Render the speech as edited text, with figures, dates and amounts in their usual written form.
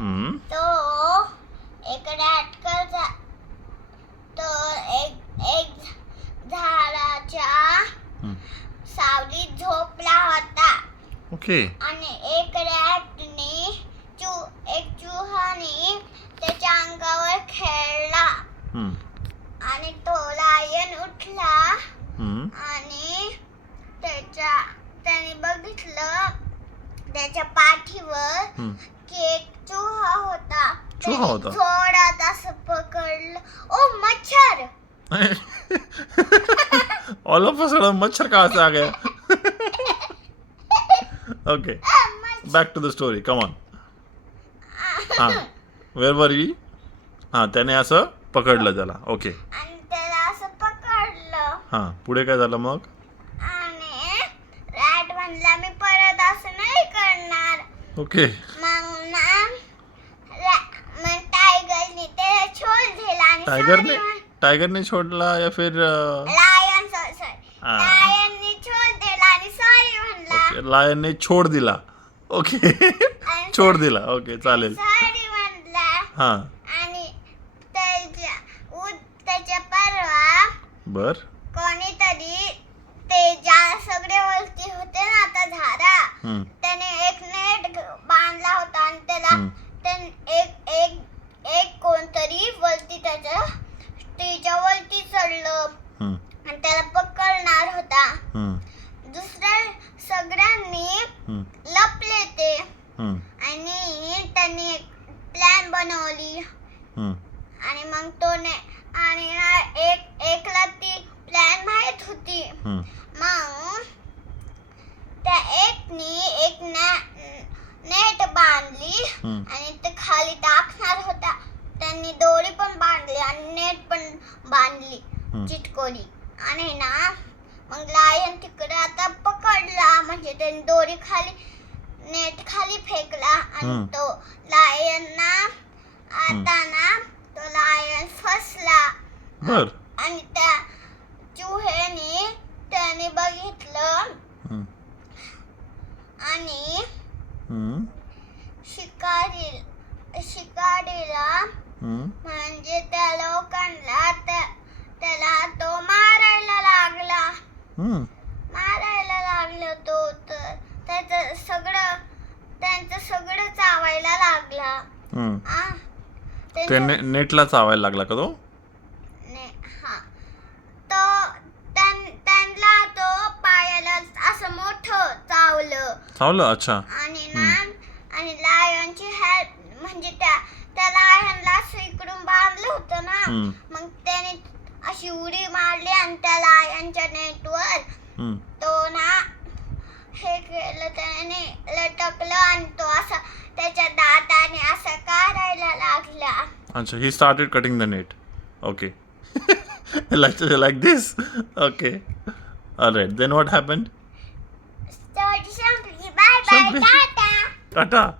तो एक रॅटकर तो एक झाडाच्या सावलीत झोपला होता. ओके. आणि एक चुहाने त्याच्या अंगावर खेळला. आणि तो लायन उठला आणि त्याने बघितलं त्याच्या पाठीवर एक चुहा होता. थोडात असं पकडलं. ओ मच्छर. ऑल ऑफ अ सडन मच्छर कहाँ से आ गया? Okay, back to the story. Come on. हां, वेअर वर वी? हां, त्याने असं पकडलं त्याला. ओके. आणि त्याला असं पकडलं. हां, पुढे काय झालं मग? आणि रॅट म्हणला मी परत असं नाही करणार. ओके. मग टायगरने त्याला छोड दिला आणि टायगरने छोडला या फिर लायनने छोड दिला आणि सॉरी म्हणला. लायनने छोड दिला. ओके. छोड दिला. ओके, चालेल. सॉरी म्हणला. हां. आणि त्याच्या परवा बर कोणीतरी ते ज्या सगळे वरती होते ना आता झाडा त्याने एक नेट बांधला होता आणि त्याला एक कोणतरी वरती त्याच्या वरती चढलं आणि त्याला पकडणार होता. दुसऱ्या सगळ्यांनी लपले ते आणि त्यांनी प्लॅन बनवली. आणि मग एकला ती प्लॅन माहित होती. मग त्या एक नेट बांधली आणि ते खाली टाकणार होता. त्यांनी दोरी पण बांधली आणि नेट पण बांधली चिटकोली. आणि ना मग लायन तिकडे आता पकडला. म्हणजे त्यांनी दोरी खाली नेट खाली फेकला आणि तो लायन ना आता ना तो लायन फसला. आणि त्या चुहेने त्याने बघितलं आणि शिकारीला म्हणजे त्या लोकांना त्याला तो मारायला लागला. तो तर त्यांचं सगळं चावायला लागला. नेटला चावायला लागला का तो? त्यांना तो पायाला असं मोठं चावलं. अच्छा. आणि लायनची हेल्प म्हणजे त्या लायनला असं इकडून बांधलं होतं ना. मग त्याने अशी उडी मारली आणि त्या लायनच्या नेटवर तो ना हे केलं. त्याने लटकलं आणि तो असं त्याच्या दाताने असं काढायला लागला. अच्छा, he started cutting the net. Okay. like this. Okay. All right. Then what happened? Story संपली. Bye bye. Tata. Tata.